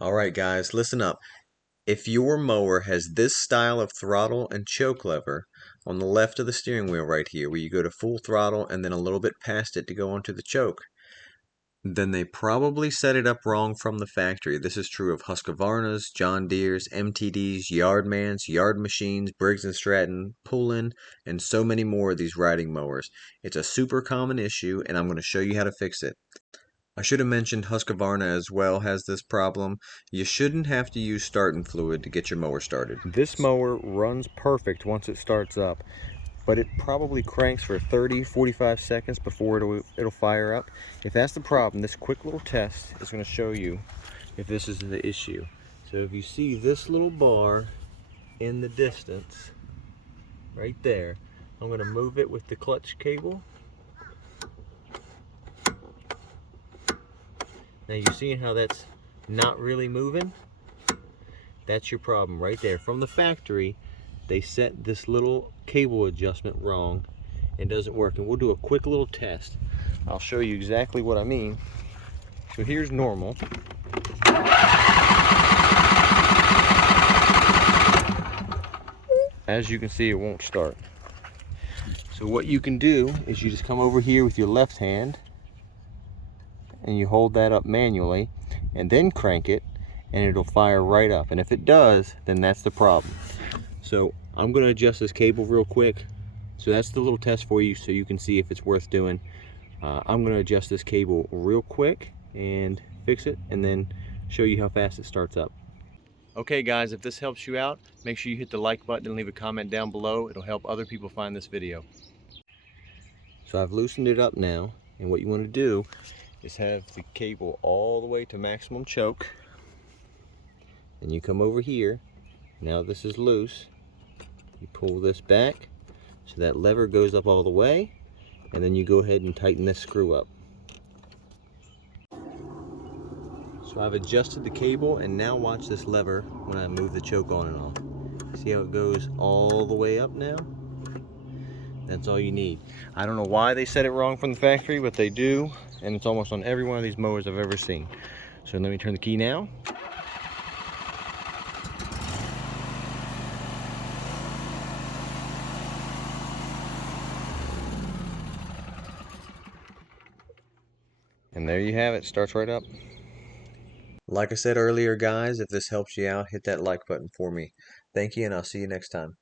Alright guys, listen up. If your mower has this style of throttle and choke lever on the left of the steering wheel right here, where you go to full throttle and then a little bit past it to go onto the choke, then they probably set it up wrong from the factory. This is true of Husqvarnas, John Deere's, MTD's, Yardman's, Yard Machines, Briggs & Stratton, Poulan, and so many more of these riding mowers. It's a super common issue, and I'm going to show you how to fix it. I should have mentioned Husqvarna as well has this problem. You shouldn't have to use starting fluid to get your mower started. This mower runs perfect once it starts up, but it probably cranks for 30-45 seconds before it'll fire up. If that's the problem, this quick little test is going to show you if this is the issue. So if you see this little bar in the distance, right there, I'm going to move it with the clutch cable. Now you're seeing how that's not really moving? That's your problem right there. From the factory, they set this little cable adjustment wrong and doesn't work. And we'll do a quick little test. I'll show you exactly what I mean. So here's normal. As you can see, it won't start. So what you can do is you just come over here with your left hand and you hold that up manually and then crank it and it'll fire right up. And if it does, then that's the problem. So I'm going to adjust this cable real quick. So that's the little test for you so you can see if it's worth doing. I'm going to adjust this cable real quick and fix it and then show you how fast it starts up. Okay guys, if this helps you out, make sure you hit the like button and leave a comment down below. It'll help other people find this video. So I've loosened it up now, and what you want to do is have the cable all the way to maximum choke, and you come over here. Now this is loose. You pull this back so that lever goes up all the way, and then you go ahead and tighten this screw up. So I've adjusted the cable, and now watch this lever when I move the choke on and off. See how it goes all the way up now? That's all you need. I don't know why they set it wrong from the factory, but they do, and it's almost on every one of these mowers I've ever seen. So let me turn the key now. And there you have it, starts right up. Like I said earlier guys, if this helps you out, hit that like button for me. Thank you, and I'll see you next time.